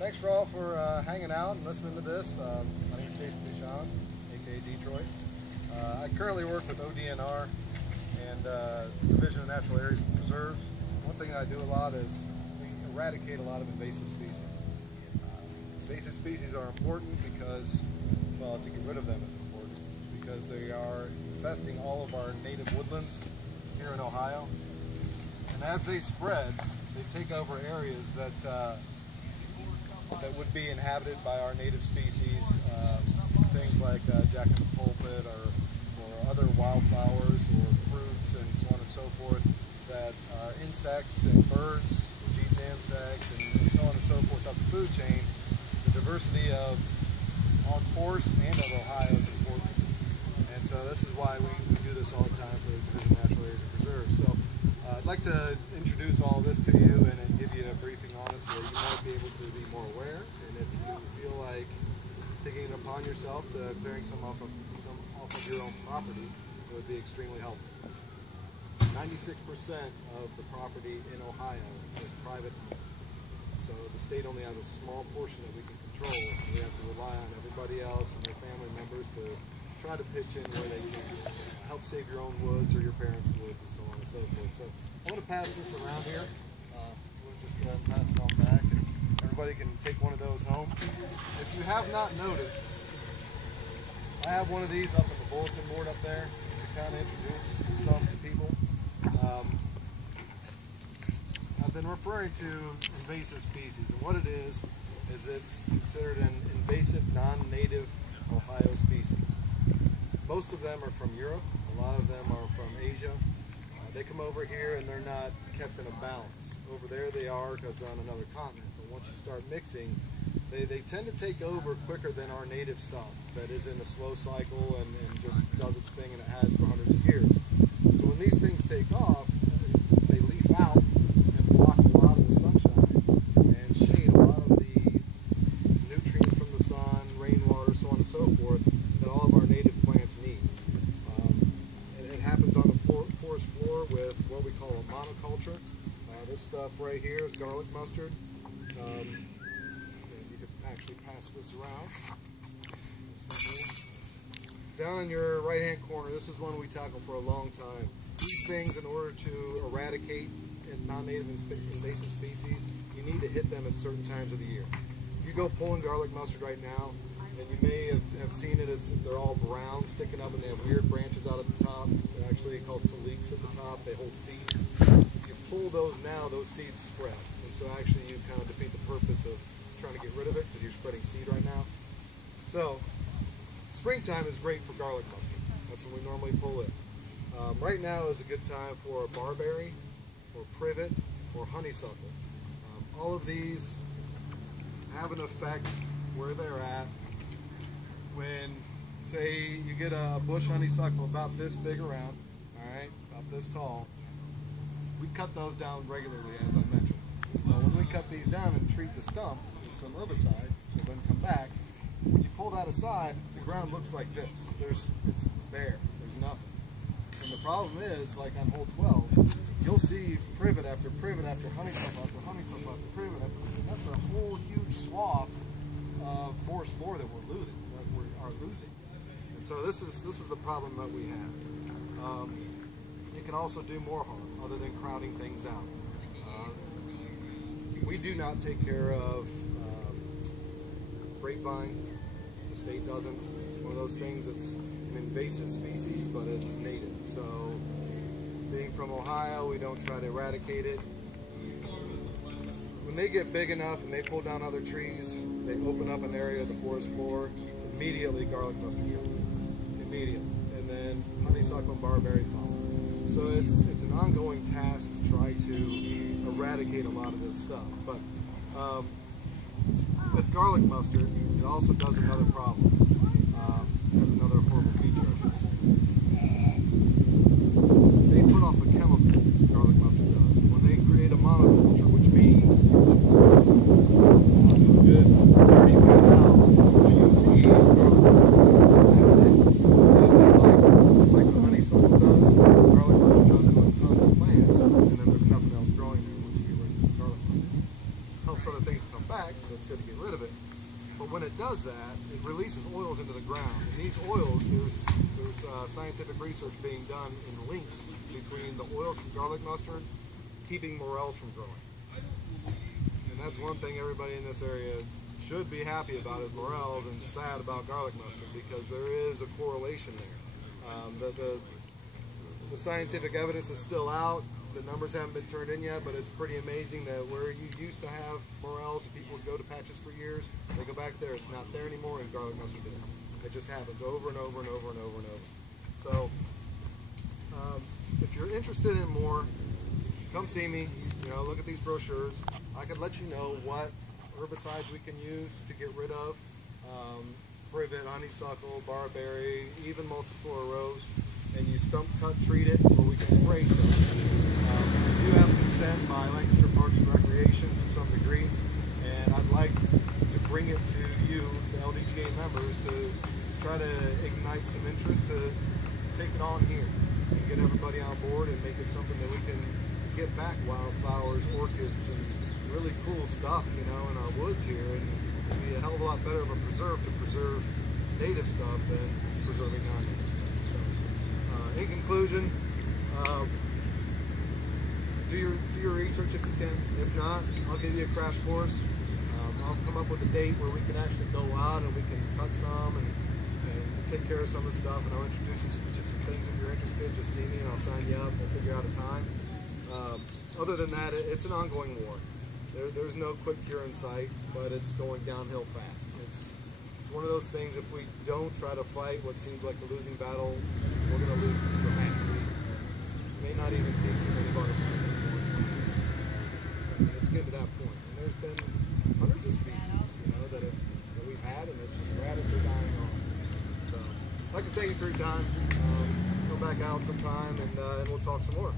Thanks for all for hanging out and listening to this. My name is Jason Deshawn, aka Detroit. I currently work with ODNR and Division of Natural Areas and Preserves. One thing I do a lot is we eradicate a lot of invasive species. Invasive species are important because, well, to get rid of them is important because they are infesting all of our native woodlands here in Ohio. And as they spread, they take over areas that would be inhabited by our native species, things like jack in the pulpit or other wildflowers or fruits and so on and so forth, that insects and birds would eat the insects and so on and so forth up the food chain. The diversity of our course and of Ohio is important. And so this is why we do this all the time for the Division of Natural Areas and Preserves. So I'd like to introduce all this to you and then give you a briefing on it so that you might be able to be more aware. And if you feel like taking it upon yourself to clearing some off of your own property, it would be extremely helpful. 96% of the property in Ohio is private owned. So the state only has a small portion that we can control. We have to rely on everybody else and their family members to try to pitch in where they can help save your own woods or your parents' woods and so on and so forth. So I'm going to pass this around here. We'll just pass it on back and everybody can take one of those home. If you have not noticed, I have one of these up in the bulletin board up there to kind of introduce some to people. I've been referring to invasive species, and what it is it's considered an invasive non-native Ohio species. Most of them are from Europe, a lot of them are from Asia. They come over here and they're not kept in a balance. Over there they are because they're on another continent, but once you start mixing, they tend to take over quicker than our native stuff that is in a slow cycle and just does its thing, and it has for hundreds of years. So when these things take off, they leaf out and block a lot of the sunshine and shade a lot of the nutrients from the sun, rainwater, so on and so forth, that all of our native plants need. And it happens on the forest floor with what we call a monoculture. This stuff right here is garlic mustard. You could actually pass this around. Down in your right hand corner, this is one we tackle for a long time. These things, in order to eradicate non-native invasive species, you need to hit them at certain times of the year. If you go pulling garlic mustard right now, and you may have seen it, they're all brown, sticking up, and they have weird branches out at the top. They're actually called saliques at the top. They hold seeds. If you pull those now, those seeds spread. And so actually you kind of defeat the purpose of trying to get rid of it because you're spreading seed right now. So springtime is great for garlic mustard. That's when we normally pull it. Right now is a good time for barberry, or privet, or honeysuckle. All of these have an effect where they're at. When, say, you get a bush honeysuckle about this big around, all right, about this tall, we cut those down regularly, as I mentioned. When we cut these down and treat the stump with some herbicide, so it doesn't come back, when you pull that aside, the ground looks like this. It's bare. There's nothing. And the problem is, like on hole 12, you'll see privet after privet after honeysuckle after honeysuckle after privet after, that's a whole huge swath of forest floor that we're losing. And so this is the problem that we have. It can also do more harm other than crowding things out. We do not take care of grapevine. The state doesn't. It's one of those things that's an invasive species, but it's native. So being from Ohio, we don't try to eradicate it. When they get big enough and they pull down other trees, they open up an area of the forest floor, immediately garlic mustard goes. Immediately. And then honeysuckle and barberry follow. So it's an ongoing task to try to eradicate a lot of this stuff. But with garlic mustard, it also does another problem. It has another horrible feature, I should say. They put off a chemical, garlic mustard does. When they create a monoculture, which means good 30 feet out, what you see is garlic mustard plants. That's it. And just like the honeysuckle does, garlic mustard does it with tons of plants, and then there's nothing else growing there once you get rid of the garlic mustard. helps other things come back, so it's good to get rid of it. But when it does that, it releases oils into the ground. And these oils, there's scientific research being done in links between the oils from garlic mustard keeping morels from growing. And that's one thing everybody in this area should be happy about is morels, and sad about garlic mustard, because there is a correlation there. The scientific evidence is still out. The numbers haven't been turned in yet, but it's pretty amazing that where you used to have morels and people would go to patches for years, they go back there, it's not there anymore, and garlic mustard is. It just happens over and over and over and over and over. So, if you're interested in more, come see me, look at these brochures. I could let you know what herbicides we can use to get rid of privet, honeysuckle, barberry, even multiflora rose, and you stump cut treat it, or we can spray some. We do have consent by Lancaster Parks and Recreation to some degree, and I'd like to bring it to you, the LDGA members, to try to ignite some interest to take it on here and get everybody on board and make it something that we can get back wildflowers, orchids, and really cool stuff, in our woods here, and it'd be a hell of a lot better of a preserve to preserve native stuff than preserving non-native. So, in conclusion, do your research if you can. If not, I'll give you a crash course. I'll come up with a date where we can actually go out and we can cut some and take care of some of the stuff, and I'll introduce you to some things. If you're interested, just see me and I'll sign you up. We'll figure out a time. Other than that, it's an ongoing war. There's no quick cure in sight, but it's going downhill fast. It's one of those things, if we don't try to fight what seems like a losing battle, we're going to lose dramatically. We may not even see too many butterflies anymore. It's getting to that point. And there's been hundreds of species, that we've had, and it's just radically dying off. So, I'd like to thank you for your time. Come back out sometime, and we'll talk some more.